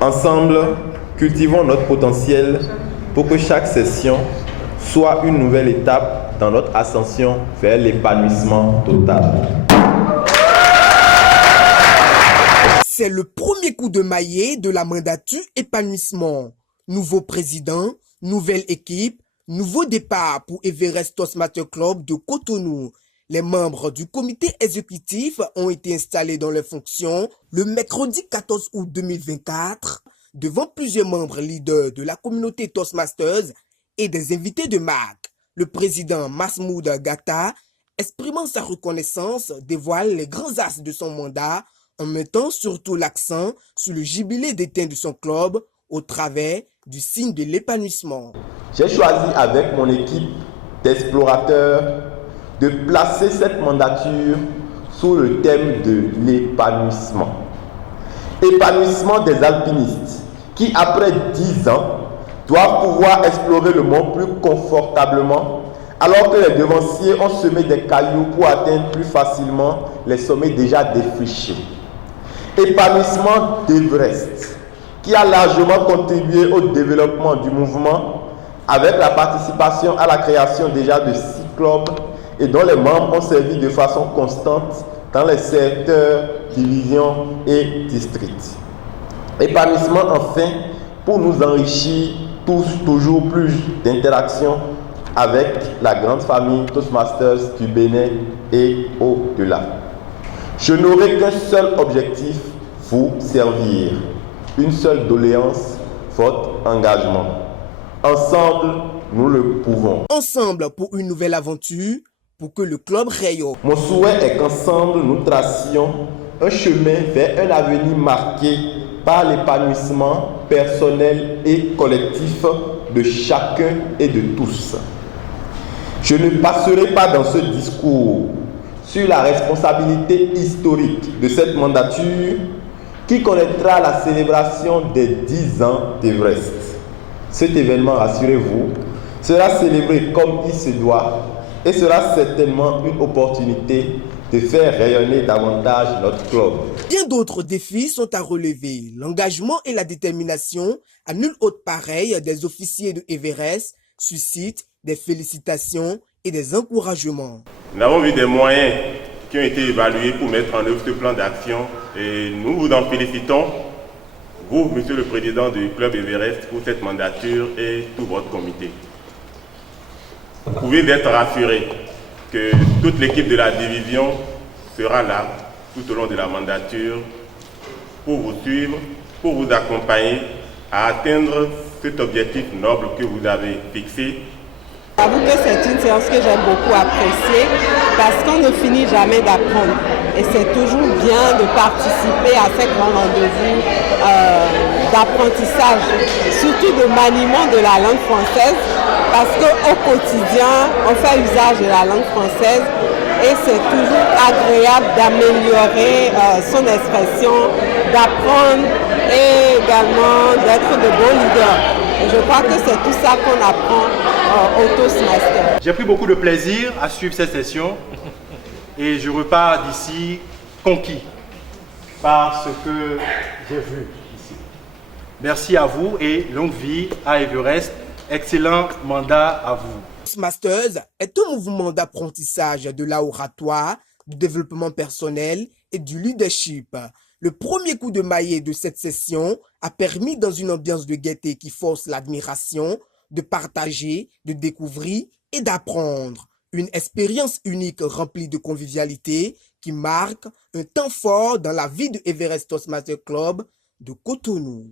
Ensemble, cultivons notre potentiel pour que chaque session soit une nouvelle étape dans notre ascension vers l'épanouissement total. C'est le premier coup de maillet de la mandature épanouissement. Nouveau président, nouvelle équipe, nouveau départ pour Everest Toastmasters Club de Cotonou. Les membres du comité exécutif ont été installés dans leurs fonctions le mercredi 14 août 2024 devant plusieurs membres leaders de la communauté Toastmasters et des invités de marque. Le président Masmoud Gata, exprimant sa reconnaissance, dévoile les grands axes de son mandat en mettant surtout l'accent sur le jubilé d'éteint de son club au travers du signe de l'épanouissement. J'ai choisi avec mon équipe d'explorateurs de placer cette mandature sous le thème de l'épanouissement. Épanouissement des alpinistes qui, après 10 ans, doivent pouvoir explorer le monde plus confortablement alors que les devanciers ont semé des cailloux pour atteindre plus facilement les sommets déjà défrichés. Épanouissement d'Everest qui a largement contribué au développement du mouvement avec la participation à la création déjà de 6 clubs et dont les membres ont servi de façon constante dans les secteurs, divisions et districts. Épanouissement enfin pour nous enrichir tous toujours plus d'interactions avec la grande famille Toastmasters du Bénin et au-delà. Je n'aurai qu'un seul objectif, vous servir. Une seule doléance, votre engagement. Ensemble, nous le pouvons. Ensemble pour une nouvelle aventure, pour que le club rayonne. Mon souhait est qu'ensemble, nous tracions un chemin vers un avenir marqué par l'épanouissement personnel et collectif de chacun et de tous. Je ne passerai pas dans ce discours sur la responsabilité historique de cette mandature qui connaîtra la célébration des 10 ans d'Everest. Cet événement, rassurez-vous, sera célébré comme il se doit et sera certainement une opportunité de faire rayonner davantage notre club. Bien d'autres défis sont à relever. L'engagement et la détermination, à nul autre pareil des officiers de Everest, suscitent des félicitations et des encouragements. Nous avons vu des moyens qui ont été évalués pour mettre en œuvre ce plan d'action et nous vous en félicitons, vous, Monsieur le Président du Club Everest, pour cette mandature et tout votre comité. Vous pouvez être rassurés que toute l'équipe de la division sera là tout au long de la mandature pour vous suivre, pour vous accompagner à atteindre cet objectif noble que vous avez fixé. J'avoue que c'est une séance que j'ai beaucoup appréciée parce qu'on ne finit jamais d'apprendre. Et c'est toujours bien de participer à ces grands rendez-vous d'apprentissage, surtout de maniement de la langue française, parce qu'au quotidien, on fait usage de la langue française et c'est toujours agréable d'améliorer son expression, d'apprendre et également d'être de bons leaders. Et je crois que c'est tout ça qu'on apprend au Toastmaster. J'ai pris beaucoup de plaisir à suivre cette session et je repars d'ici conquis par ce que j'ai vu ici. Merci à vous et longue vie à Everest. Excellent mandat à vous. Toastmasters est un mouvement d'apprentissage de l'oratoire, du développement personnel et du leadership. Le premier coup de maillet de cette session a permis, dans une ambiance de gaieté qui force l'admiration, de partager, de découvrir et d'apprendre. Une expérience unique remplie de convivialité qui marque un temps fort dans la vie de Everest Toastmasters Club de Cotonou.